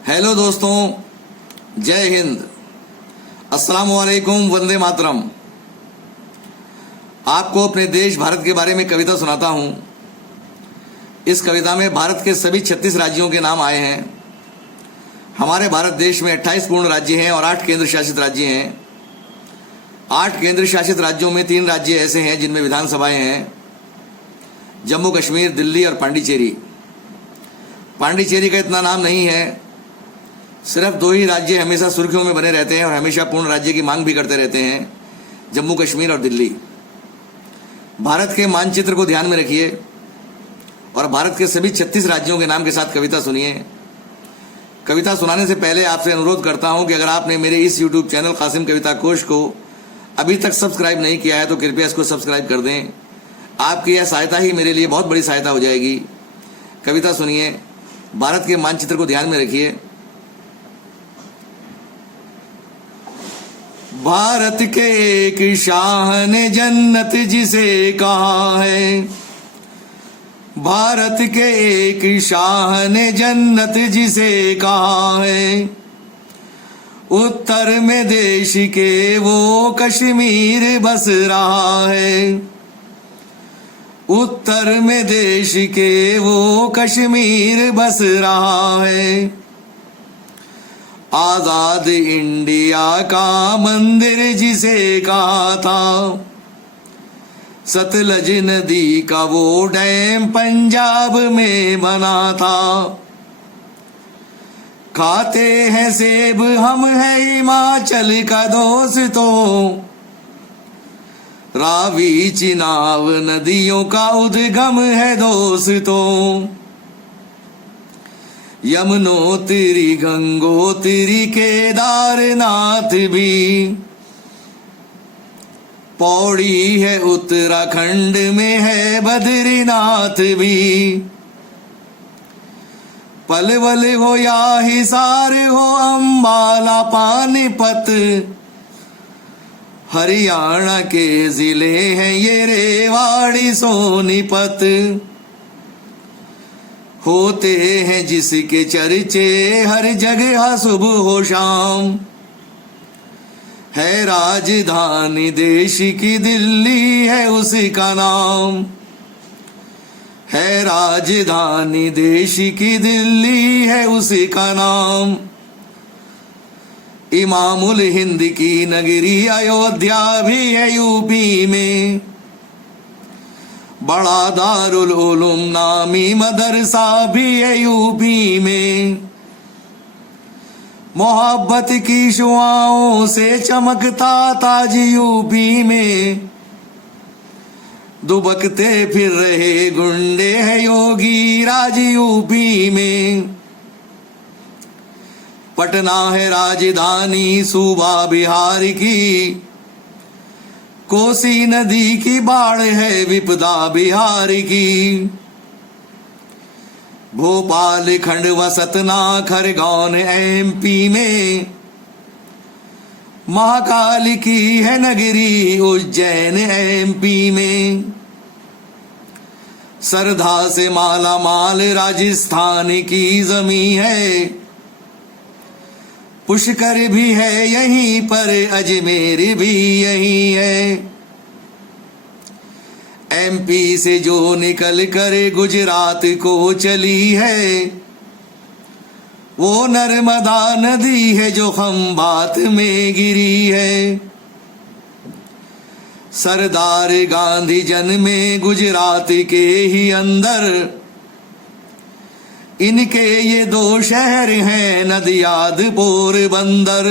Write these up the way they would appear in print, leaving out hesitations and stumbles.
Hello दोस्तों, जय हिंद, अस्सलाम वालेकुम, वंदे मातरम। आपको अपने देश भारत के बारे में कविता सुनाता हूं। इस कविता में भारत के सभी 36 राज्यों के नाम आए हैं। हमारे भारत देश में 28 पूर्ण राज्य हैं और 8 केंद्र शासित राज्य हैं। 8 केंद्र शासित राज्यों में 3 राज्य ऐसे हैं जिनमें विधानसभाएं हैं, जम्मू कश्मीर, दिल्ली और पांडिचेरी। पांडिचेरी का इतना नाम नहीं है। सिर्फ 2 ही राज्य हमेशा सुर्खियों में बने रहते हैं और हमेशा पूर्ण राज्य की मांग भी करते रहते हैं, जम्मू कश्मीर और दिल्ली। भारत के मानचित्र को ध्यान में रखिए और भारत के सभी 36 राज्यों के नाम के साथ कविता सुनिए। कविता सुनाने से पहले आपसे अनुरोध करता हूं कि अगर आपने मेरे इस YouTube चैनल कासिम कविता कोश को अभी तक सब्सक्राइब नहीं किया है तो कृपया इसको सब्सक्राइब कर दें। आपकी यह सहायता ही मेरे लिए बहुत बड़ी सहायता हो जाएगी। कविता सुनिए, भारत के मानचित्र को ध्यान में रखिए। भारत के एक शाह ने जन्नत जिसे कहा है, भारत के एक शाह ने जन्नत जिसे कहा है, उत्तर में देश के वो कश्मीर बस रहा है, उत्तर में देश के वो कश्मीर बस रहा है। आजाद इंडिया का मंदिर जिसे कहा था, सतलज नदी का वो डैम पंजाब में बना था। खाते हैं सेब हम है हिमाचल का दोस्तों, रावी चिनाब नदियों का उद्गम है दोस्तों। यमुनोत्री गंगोत्री केदारनाथ भी, पौड़ी है उत्तराखंड में है बद्रीनाथ भी। पलवल हो या हिसार हो अंबाला पानीपत, हरियाणा के जिले हैं ये रेवाड़ी सोनीपत। होते हैं जिसके चर्चे हर जगह सुबह हो शाम, है राजधानी देश की दिल्ली है उसका नाम, है राजधानी देश की दिल्ली है उसका नाम। इमामुल हिंद की नगरी अयोध्या भी है यूपी में, बड़ा दारुल उलूम नामी मदरसा भी है यूपी में। मोहब्बत की शुआओं से चमकता ताज यूपी में, दुबकते फिर रहे गुंडे है योगी राज यूपी में। पटना है राजधानी सूबा बिहार की, कोसी नदी की बाढ़ है विपदा बिहार की। भोपाल खंडवा सतना खरगोन एमपी में, महाकाल की है नगरी उज्जैन एमपी में। सरधा से माला माल राजस्थान की जमी है, पुष्कर भी है यहीं पर अजमेर भी यहीं है। एमपी से जो निकल कर गुजरात को चली है, वो नर्मदा नदी है जो खंभात में गिरी है। सरदार गांधी जन्मे गुजरात के ही अंदर, इनके ये 2 शहर हैं नदियाद पोरबंदर।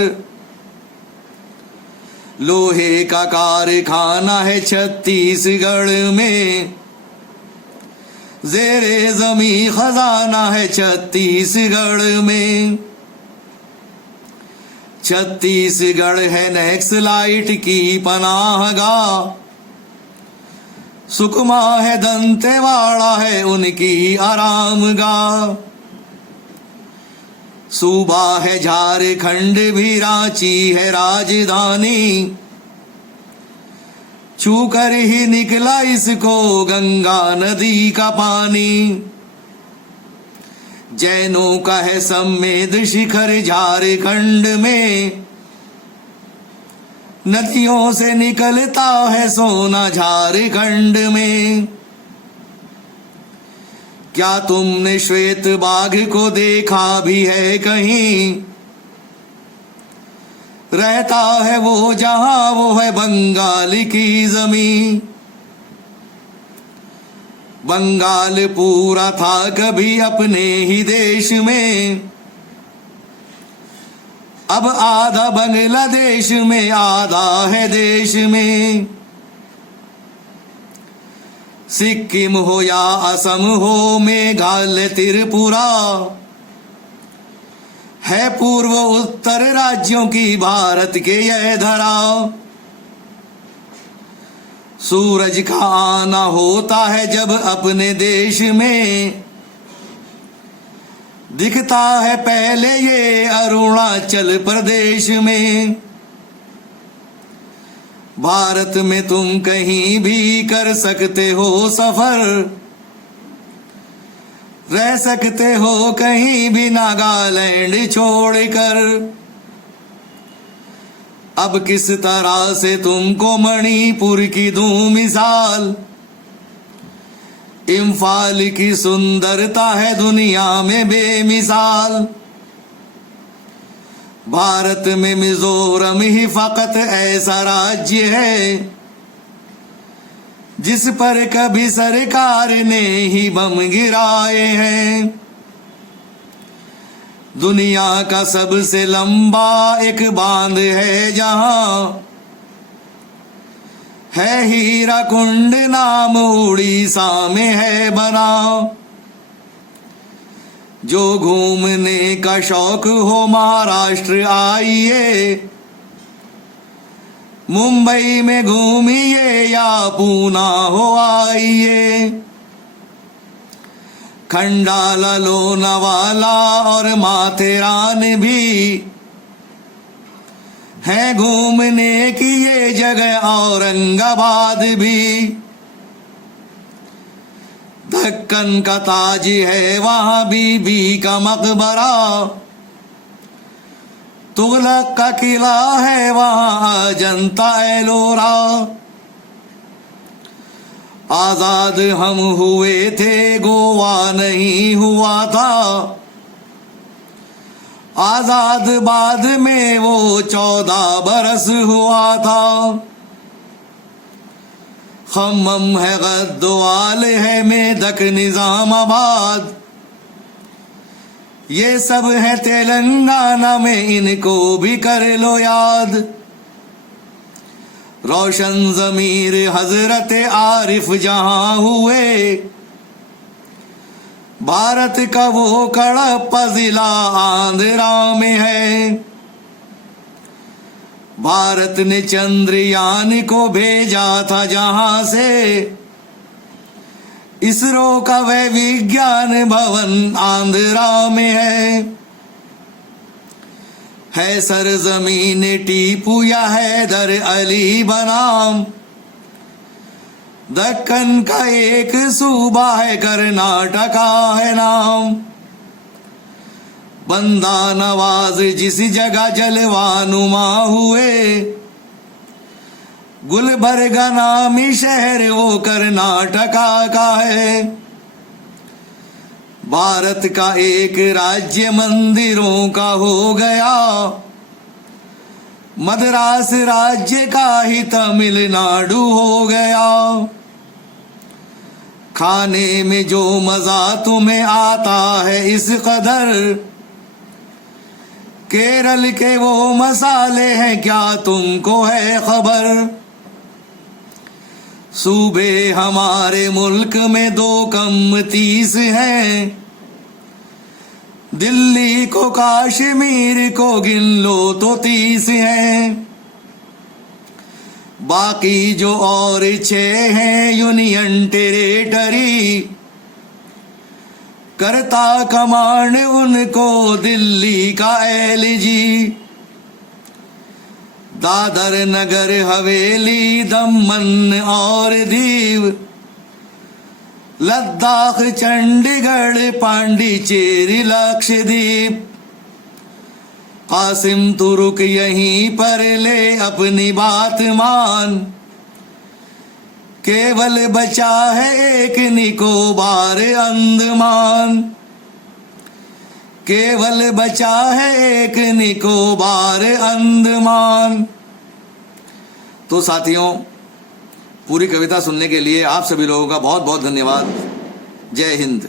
लोहे का कारखाना है छत्तीसगढ़ में, जेरे जमी खजाना है छत्तीसगढ़ में। छत्तीसगढ़ है नक्सलाइट की पनाहगाह, सुकमा है दंतेवाड़ा है उनकी आरामगाह। सूबा है झारखंड भी रांची है राजधानी, छूकर ही निकला इसको गंगा नदी का पानी। जैनों का है सम्मेद शिखर झारखंड में, नदियों से निकलता है सोना झारखंड में। क्या तुमने श्वेत बाघ को देखा भी है कहीं? रहता है वो जहां, वो है बंगाल की जमीन। बंगाल पूरा था कभी अपने ही देश में, अब आधा बांग्लादेश में, आधा है देश में। सिक्किम हो या असम हो, मेघालय त्रिपुरा, है पूर्व उत्तर राज्यों की भारत के यह धरा। सूरज का आना होता है जब अपने देश में, दिखता है पहले ये अरुणाचल प्रदेश में। भारत में तुम कहीं भी कर सकते हो सफर, रह सकते हो कहीं भी नागालैंड छोड़कर। अब किस तरह से तुमको मणिपुर की दूं मिसाल, इम्फाल की सुंदरता है दुनिया में बेमिसाल। भारत में मिजोरम ही फकत ऐसा राज्य है, जिस पर कभी सरकार ने ही बम गिराए हैं। दुनिया का सबसे लंबा एक बांध है जहां, है हीराकुंड नाम उड़ीसा में है बना। जो घूमने का शौक हो महाराष्ट्र आइए, मुंबई में घूमिए या पूना हो आइए। खंडाला लोनावाला और माथेरान भी है घूमने की ये जगह, औरंगाबाद भी। दक्कन का ताज है वहां बीबी का मकबरा, तुगलक का किला है वहां अजंता एलोरा। आजाद हम हुए थे, गोवा नहीं हुआ था, आजाद बाद में वो 14 बरस हुआ था। खम्मम है, गद्वाल है, मेदक निजामाबाद, ये सब है तेलंगाना में, इनको भी कर लो याद। रोशन जमीर हजरत आरिफ जहां हुए, भारत का वो कड़प्पा जिला आंध्रा में है। भारत ने चंद्रयान को भेजा था जहां से, इसरो का वह विज्ञान भवन आंध्रा में है सरजमीन टीपू या हैदर अली बनाम। दक्कन का एक सूबा है, कर्नाटका है नाम। बंदा नवाज जिस जगह जलवानुमा हुए, गुलबर्गा नामी शहर वो कर्नाटका का है। भारत का एक राज्य मंदिरों का हो गया, मद्रास राज्य का ही तमिलनाडु हो गया। खाने में जो मजा तुम्हें आता है इस कदर, केरल के वो मसाले हैं क्या तुमको है खबर। सूबे हमारे मुल्क में 230 हैं, दिल्ली को कश्मीर को गिन लो तो 30 हैं। बाकी जो और 6 हैं यूनियन टेरिटरी, करता कमांड उनको दिल्ली का एलजी। दादर नगर हवेली दमन और दीव, लद्दाख, चंडीगढ़, पांडिचेरी, लक्षद्वीप, कासिम तू रुक यहीं पर ले अपनी बात मान, केवल बचा है एक निकोबार अंडमान, केवल बचा है एक निकोबार अंडमान। तो साथियों, पूरी कविता सुनने के लिए आप सभी लोगों का बहुत बहुत धन्यवाद। जय हिंद।